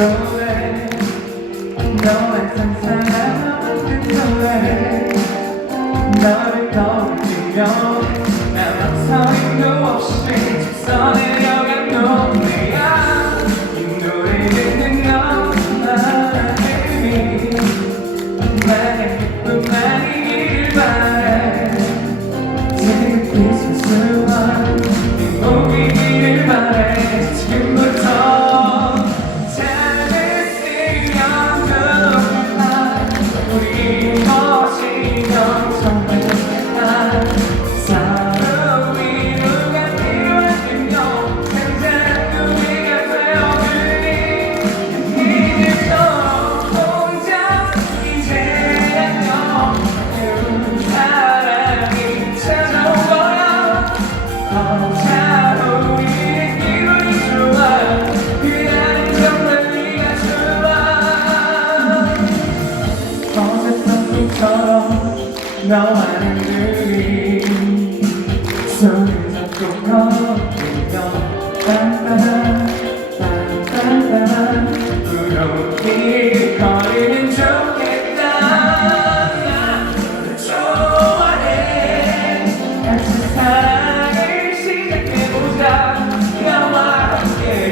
노래 너의 상상하는 노래 너를 떠올리며 난 망설임도 없이 직선을 여간 노래야 이 노래 듣는 너만의 나의 기쁨만 이길 바래 지금 크리스마스와 네 목이 길을 바래 지금부터 너와는 그리 손을 잡고 걸으며 딴따란 딴딴딴 부러우길 거리면 좋겠다 나 너를 좋아해 같이 사랑을 시작해보자 나와 함께